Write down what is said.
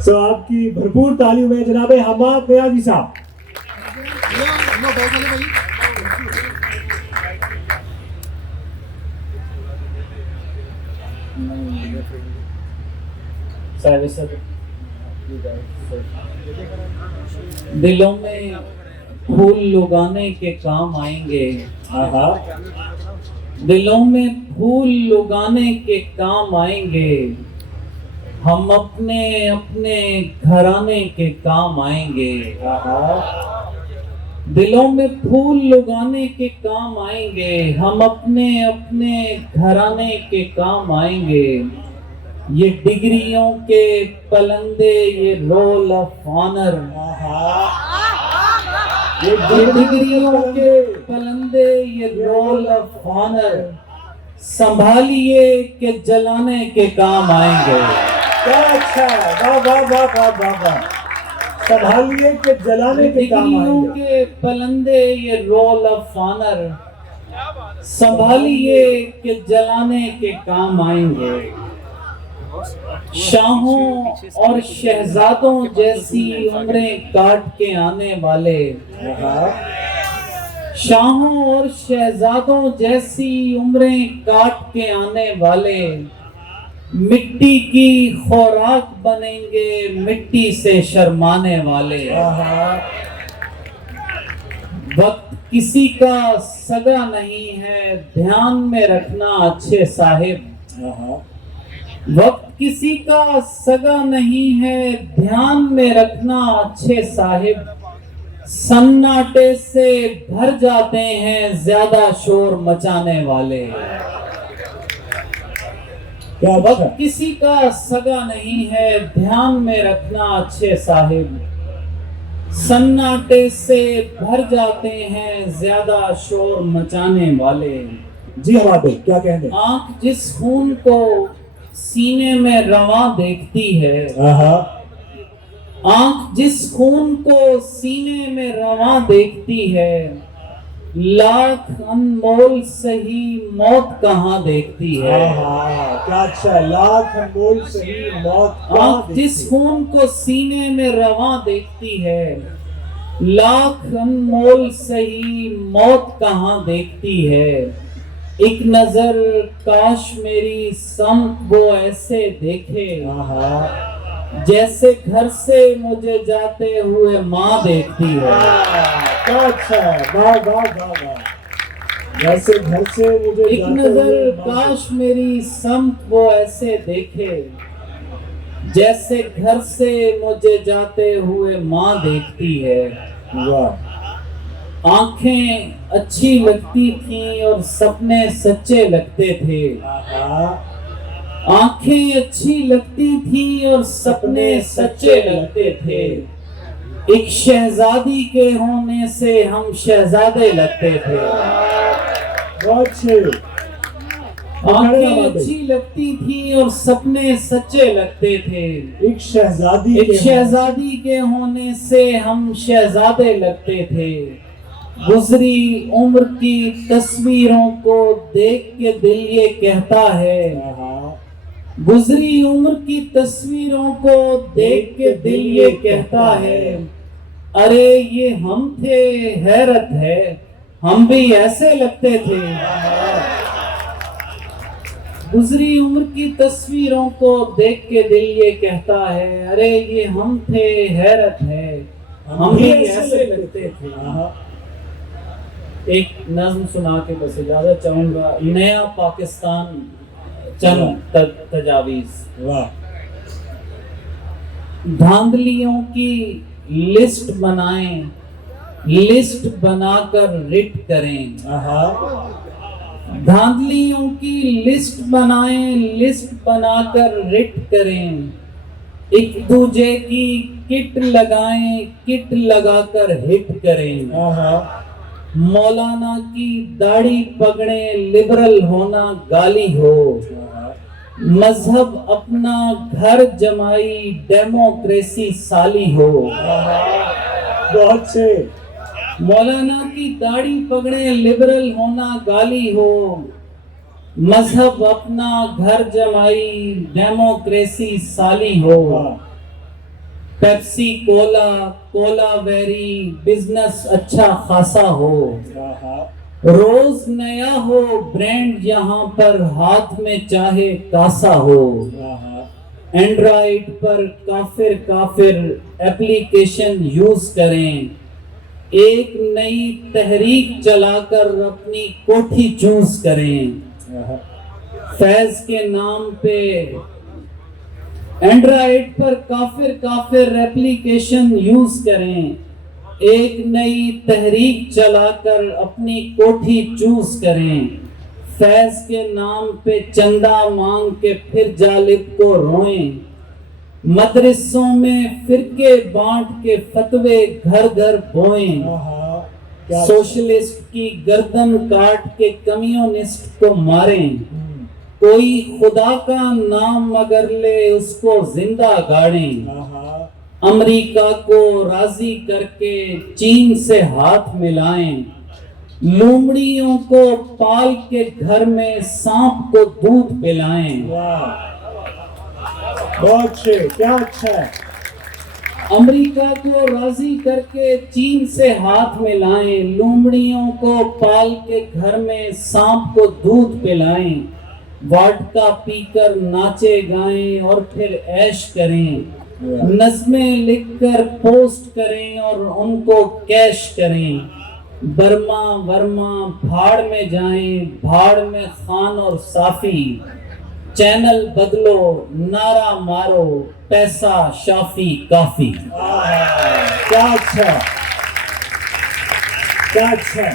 सो आपकी भरपूर तालियों में जनाब हमाद नियाजी साहब। दिलों में फूल उगाने के काम आएंगे, दिलों में फूल उगाने के काम आएंगे, हम अपने अपने घराने के काम आएंगे। दिलों में फूल उगाने के काम आएंगे, हम अपने अपने घराने के काम आएंगे। ये डिग्रियों के पलंदे, ये रोल ऑफ ऑनर, ये डिग्रियों के पलंदे, ये रोल ऑफ ऑनर, संभालिए कि जलाने के काम आएंगे। क्या अच्छा, वाह वाह वाह वाह वाह वाह। संभालिए कि जलाने के काम आएंगे। के पलंदे, ये रोल ऑफ ऑनर, संभालिए कि जलाने के काम आएंगे। शाहों और शहजादों जैसी उम्रें काट के आने वाले, शाहों और शहजादों जैसी उम्रें काट के आने वाले, मिट्टी की खुराक बनेंगे, मिट्टी से शर्माने वाले। वक्त किसी का सगा नहीं है, ध्यान में रखना अच्छे साहिब। वक्त किसी का सगा नहीं है, ध्यान में रखना अच्छे साहिब। सन्नाटे से भर जाते हैं ज्यादा शोर मचाने वाले। वक्त किसी का सगा नहीं है, ध्यान में रखना अच्छे साहिब। सन्नाटे से भर जाते हैं ज्यादा शोर मचाने वाले। जी हमारे क्या कहने। आंख जिस खून को सीने में रवा देखती है, आंख जिस खून को सीने में रवा देखती है, लाख अनमोल सही मौत कहाँ देखती है। क्या अच्छा, लाख अनमोल सही मौत। आंख जिस खून को सीने में रवा देखती है, लाख अनमोल सही मौत कहाँ देखती है। एक नजर काश मेरी समत वो ऐसे देखे, जैसे घर से मुझे जाते हुए माँ देखती है। क्या अच्छा, वाह वाह वाह वाह। जैसे घर से मुझे एक नजर काश मेरी समत वो ऐसे देखे, जैसे घर से मुझे जाते हुए माँ देखती है। वाह। आंखें अच्छी लगती थीं और सपने सच्चे लगते थे। आंखें अच्छी लगती थीं और सपने सच्चे लगते थे। एक शहजादी के होने से हम शहजादे लगते थे। आंखें अच्छी लगती थी और सपने सच्चे लगते थे। एक शहजादी के होने से हम शहजादे लगते थे। गुजरी उम्र की तस्वीरों को देख के दिल ये कहता है, गुजरी उम्र की तस्वीरों को देख के दिल ये कहता है, अरे ये हम थे, हैरत है, हम भी ऐसे लगते थे। गुजरी उम्र की तस्वीरों को देख के दिल ये कहता है, अरे ये हम थे, हैरत है, हम भी ऐसे लगते थे। एक नज्म सुना के बस इजाजत चाहूंगा। नया पाकिस्तान चंद तजावीज। वाह। धांधलियों की लिस्ट बनाएं, लिस्ट बनाकर रिट करें। धांधलियों की लिस्ट बनाएं, लिस्ट बनाकर रिट करें। एक दूजे की किट लगाएं, किट लगाकर हिट करें। मौलाना की दाढ़ी पगड़े, लिबरल होना गाली हो। मजहब अपना घर जमाई, डेमोक्रेसी साली हो। बहुत से। मौलाना की दाढ़ी पगड़े, लिबरल होना गाली हो। मजहब अपना घर जमाई, डेमोक्रेसी साली हो। Pepsi Cola, Cola very, business अच्छा खासा हो, रोज नया हो ब्रांड, यहाँ पर हाथ में चाहे कासा हो। एंड्रॉइड पर काफिर काफिर एप्लीकेशन यूज करें, एक नई तहरीक चलाकर अपनी कोठी चूज करें। फैज के नाम पे एंड्रॉइड पर काफिर काफिर एप्लीकेशन यूज करें, एक नई तहरीक चलाकर अपनी कोठी चूज करें। फैज के नाम पे चंदा मांग के फिर जालिब को रोएं, मदरसों में फिरके बांट के फतवे घर घर बोएं। सोशलिस्ट की गर्दन काट के कम्युनिस्ट को मारें, कोई खुदा का नाम मगर ले उसको जिंदा गाड़ें। अमेरिका को राजी करके चीन से हाथ मिलाएं, लोमड़ियों को पाल के घर में सांप को दूध पिलाएं। बहुत अच्छे, क्या अच्छा है। अमेरिका को राजी करके चीन से हाथ मिलाएं, लोमड़ियों को पाल के घर में सांप को दूध पिलाएं। वाडका पीकर नाचे गाएं और फिर ऐश करें, नज़्में लिखकर पोस्ट करें और उनको कैश करें। बर्मा वर्मा भाड़ में जाएं, भाड़ में खान और साफी, चैनल बदलो नारा मारो, पैसा शाफी काफी। क्या अच्छा, क्या अच्छा।